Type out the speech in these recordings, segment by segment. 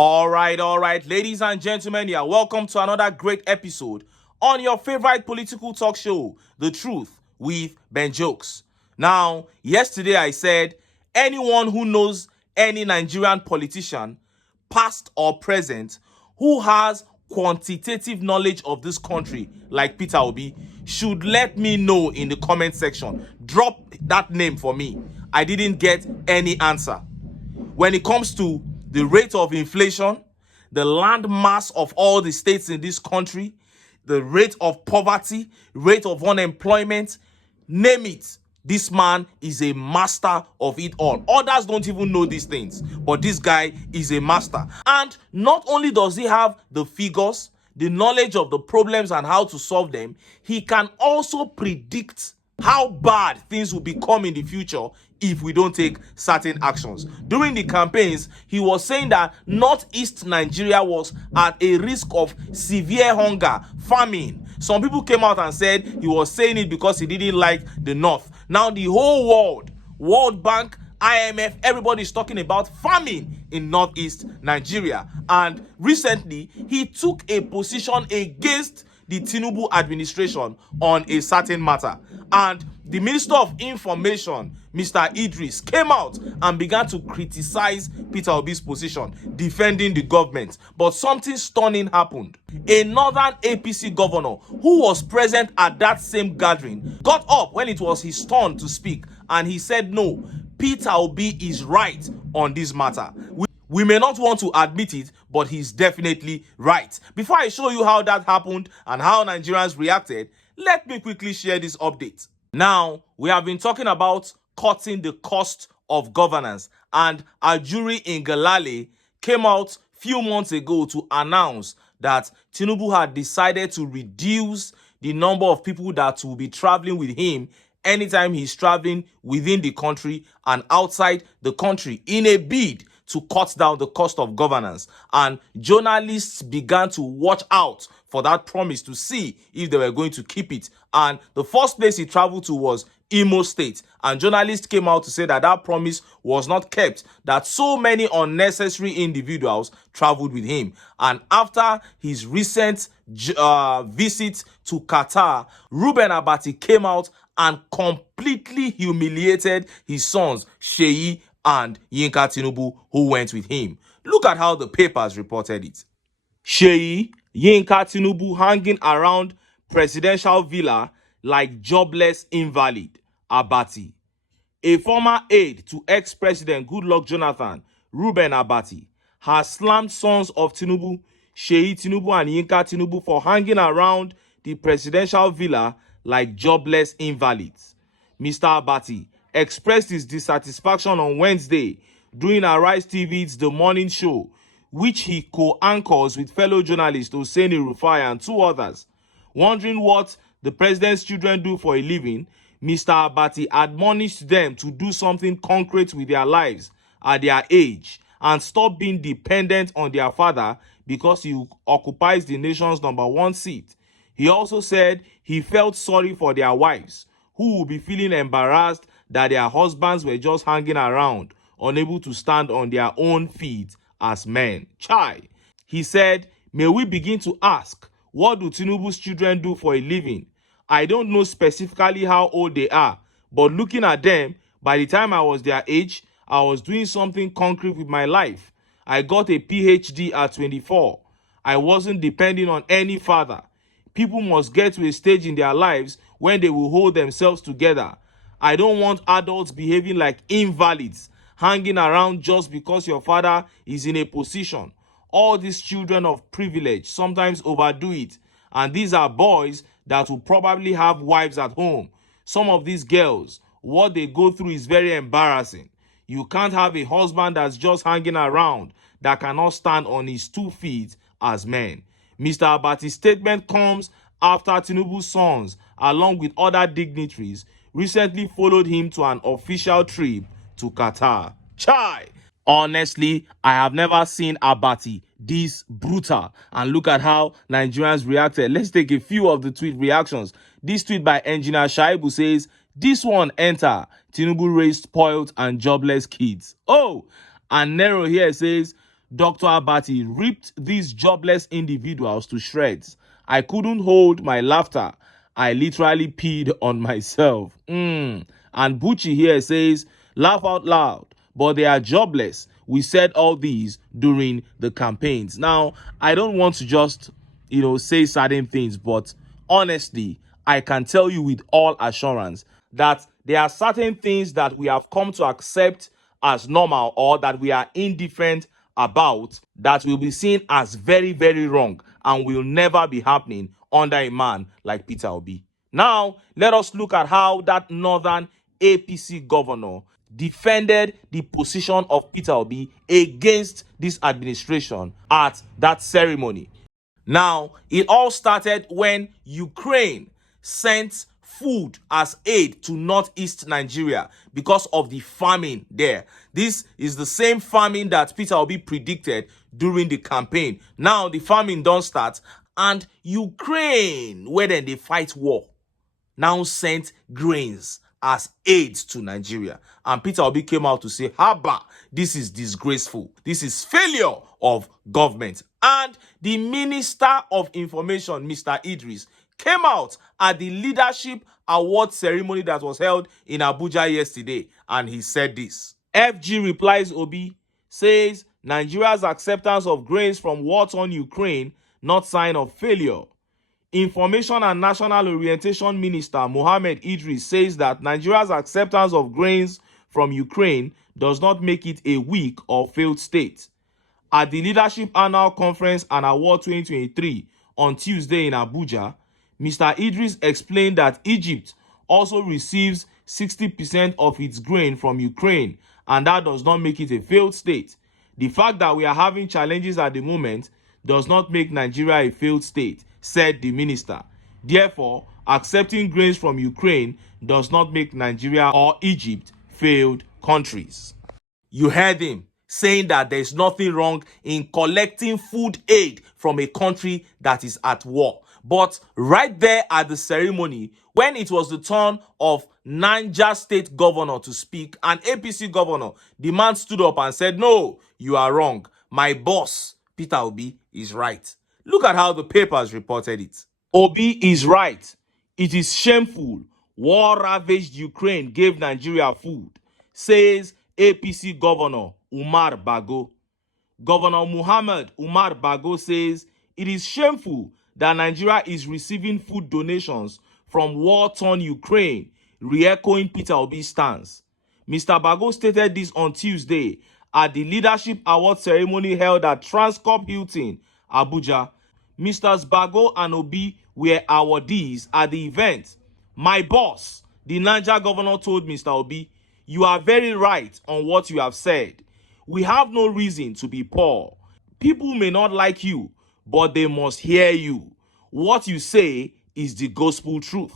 All right, ladies and gentlemen, yeah, welcome to another great episode on your favorite political talk show, The Truth with Ben Jokes. Now, yesterday I said anyone who knows any Nigerian politician, past or present, who has quantitative knowledge of this country, like Peter Obi, should let me know in the comment section. Drop that name for me. I didn't get any answer. When it comes to the rate of inflation, the land mass of all the states in this country, the rate of poverty, rate of unemployment, name it. This man is a master of it all. Others don't even know these things, but this guy is a master. And not only does he have the figures, the knowledge of the problems and how to solve them, he can also predict how bad things will become in the future if we don't take certain actions. During the campaigns, he was saying that northeast Nigeria was at a risk of severe hunger, famine. Some people came out and said he was saying it because he didn't like the north. Now the whole world, World Bank, IMF, everybody's talking about famine in northeast Nigeria. And recently, he took a position against the Tinubu administration on a certain matter. And the Minister of Information, Mr. Idris, came out and began to criticize Peter Obi's position, defending the government. But something stunning happened. A northern APC governor who was present at that same gathering got up when it was his turn to speak, and he said, no, Peter Obi is right on this matter. We may not want to admit it, but he's definitely right. Before I show you how that happened and how Nigerians reacted, let me quickly share this update. Now, we have been talking about cutting the cost of governance, and a jury in Galale came out few months ago to announce that Tinubu had decided to reduce the number of people that will be traveling with him anytime he's traveling within the country and outside the country in a bid to cut down the cost of governance. And journalists began to watch out for that promise to see if they were going to keep it. And the first place he traveled to was Imo State. And journalists came out to say that that promise was not kept, that so many unnecessary individuals traveled with him. And after his recent visit to Qatar, Ruben Abati came out and completely humiliated his sons, Sheyi and Yinka Tinubu, who went with him. Look at how the papers reported it. Sheyi, Yinka Tinubu hanging around presidential villa like jobless invalid, Abati. A former aide to ex-president Goodluck Jonathan, Ruben Abati, has slammed sons of Tinubu, Sheyi Tinubu and Yinka Tinubu for hanging around the presidential villa like jobless invalids. Mr. Abati expressed his dissatisfaction on Wednesday during Arise TV's The Morning Show, which he co-anchors with fellow journalist Hosseini Rufai and two others. Wondering what the president's children do for a living, Mr. Abati admonished them to do something concrete with their lives at their age and stop being dependent on their father because he occupies the nation's #1 seat. He also said he felt sorry for their wives, who will be feeling embarrassed that their husbands were just hanging around, unable to stand on their own feet as men. Chai. He said, may we begin to ask, what do Tinubu's children do for a living? I don't know specifically how old they are, but looking at them, by the time I was their age, I was doing something concrete with my life. I got a PhD at 24. I wasn't depending on any father. People must get to a stage in their lives when they will hold themselves together. I don't want adults behaving like invalids, hanging around just because your father is in a position. All these children of privilege sometimes overdo it, and these are boys that will probably have wives at home. Some of these girls, what they go through is very embarrassing. You can't have a husband that's just hanging around, that cannot stand on his 2 feet as men. Mr. Abati's statement comes after Tinubu's sons, along with other dignitaries, recently followed him to an official trip to Qatar. Chai! Honestly, I have never seen Abati this brutal. And look at how Nigerians reacted. Let's take a few of the tweet reactions. This tweet by Engineer Shaibu says, this one enter. Tinubu raised spoiled and jobless kids. Oh! And Nero here says, Dr. Abati ripped these jobless individuals to shreds. I couldn't hold my laughter. I literally peed on myself. And Bucci here says, laugh out loud, but they are jobless. We said all these during the campaigns. Now, I don't want to just, say certain things, but honestly, I can tell you with all assurance that there are certain things that we have come to accept as normal or that we are indifferent about that will be seen as very, very wrong and will never be happening under a man like Peter Obi. Now, let us look at how that northern APC governor defended the position of Peter Obi against this administration at that ceremony. Now, it all started when Ukraine sent food as aid to northeast Nigeria because of the famine there. This is the same famine that Peter Obi predicted during the campaign. Now, the famine don't start, and Ukraine, where then they fight war, now sent grains as aids to Nigeria. And Peter Obi came out to say, Haba, this is disgraceful. This is failure of government. And the Minister of Information, Mr. Idris, came out at the Leadership Award ceremony that was held in Abuja yesterday. And he said this. FG replies Obi, says, Nigeria's acceptance of grains from war-torn Ukraine, not sign of failure. Information and National Orientation Minister Mohammed Idris says that Nigeria's acceptance of grains from Ukraine does not make it a weak or failed state. At the Leadership Annual Conference and Award 2023 on Tuesday in Abuja, Mr. Idris explained that Egypt also receives 60% of its grain from Ukraine, and that does not make it a failed state. The fact that we are having challenges at the moment does not make Nigeria a failed state, said the minister. Therefore, accepting grains from Ukraine does not make Nigeria or Egypt failed countries. You heard him saying that there is nothing wrong in collecting food aid from a country that is at war. But right there at the ceremony, when it was the turn of Niger State governor to speak, an APC governor, the man stood up and said, no, you are wrong. My boss, Peter Obi, is right. Look at how the papers reported it. Obi is right. It is shameful. War-ravaged Ukraine gave Nigeria food, says APC Governor Umar Bago. Governor Muhammad Umar Bago says it is shameful that Nigeria is receiving food donations from war-torn Ukraine, re-echoing Peter Obi's stance. Mr. Bago stated this on Tuesday at the Leadership Award ceremony held at Transcorp Hilton, Abuja. Mr. Bago and Obi were awardees at the event. My boss, the Niger governor, told Mr. Obi, you are very right on what you have said. We have no reason to be poor. People may not like you, but they must hear you. What you say is the gospel truth.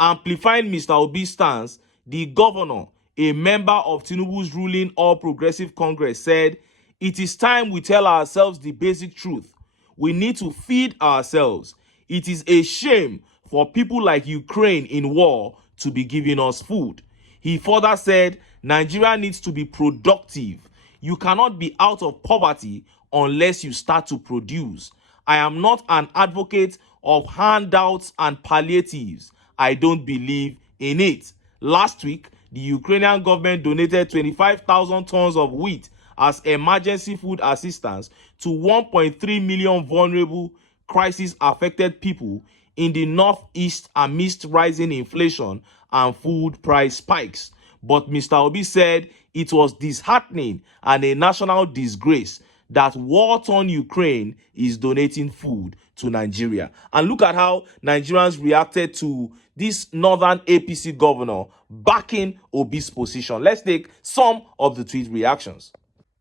Amplifying Mr. Obi's stance, the governor, a member of Tinubu's ruling All Progressive Congress, said, it is time we tell ourselves the basic truth. We need to feed ourselves. It is a shame for people like Ukraine in war to be giving us food. He further said, Nigeria needs to be productive. You cannot be out of poverty unless you start to produce. I am not an advocate of handouts and palliatives. I don't believe in it. Last week, the Ukrainian government donated 25,000 tons of wheat as emergency food assistance to 1.3 million vulnerable, crisis-affected people in the northeast amidst rising inflation and food price spikes. But Mr. Obi said it was disheartening and a national disgrace that war-torn Ukraine is donating food to Nigeria. And look at how Nigerians reacted to this northern APC governor backing Obi's position. Let's take some of the tweet reactions.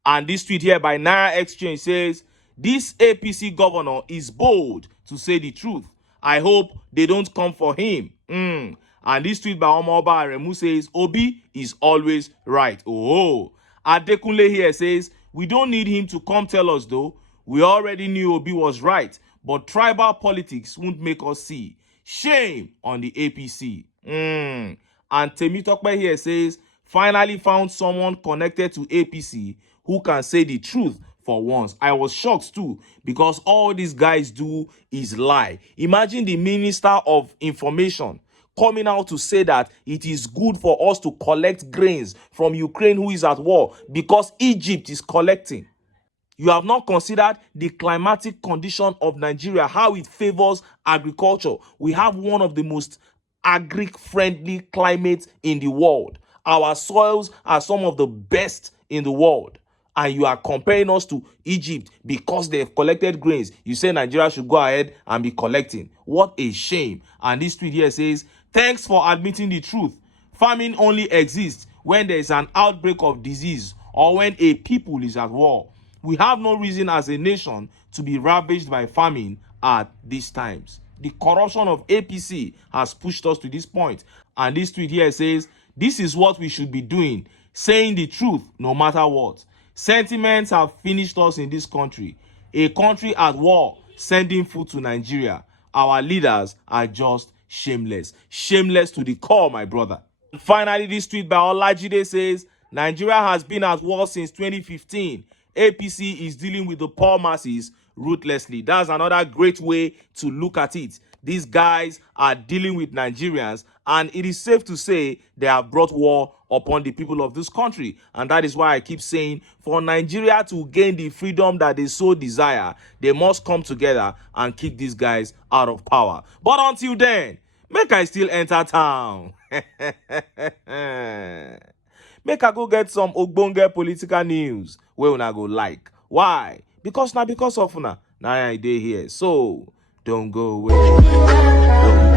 And this tweet here by Naira Exchange says, this APC governor is bold to say the truth. I hope they don't come for him. And this tweet by Omoba Aremu says, Obi is always right. Oh, Adekunle here says, we don't need him to come tell us though. We already knew Obi was right, but tribal politics won't make us see. Shame on the APC. And Temitokpe here says, finally found someone connected to APC who can say the truth for once. I was shocked too, because all these guys do is lie. Imagine the Minister of Information coming out to say that it is good for us to collect grains from Ukraine, who is at war, because Egypt is collecting. You have not considered the climatic condition of Nigeria, how it favors agriculture. We have one of the most agri-friendly climates in the world. Our soils are some of the best in the world. And you are comparing us to Egypt because they've collected grains. You say Nigeria should go ahead and be collecting. What a shame. And this tweet here says, thanks for admitting the truth. Famine only exists when there is an outbreak of disease or when a people is at war. We have no reason as a nation to be ravaged by famine at these times. The corruption of APC has pushed us to this point. And this tweet here says, this is what we should be doing, saying the truth no matter what. Sentiments have finished us in this country. A country at war sending food to Nigeria. Our leaders are just shameless. Shameless to the core, my brother. And finally, this tweet by Olajide says, Nigeria has been at war since 2015. APC is dealing with the poor masses ruthlessly. That's another great way to look at it. These guys are dealing with Nigerians, and it is safe to say they have brought war upon the people of this country. And that is why I keep saying, for Nigeria to gain the freedom that they so desire, they must come together and kick these guys out of power. But until then, make I still enter town. Make I go get some ogbonge political news wey una go like. Why? Because of una. Now I dey here. So don't go away. Don't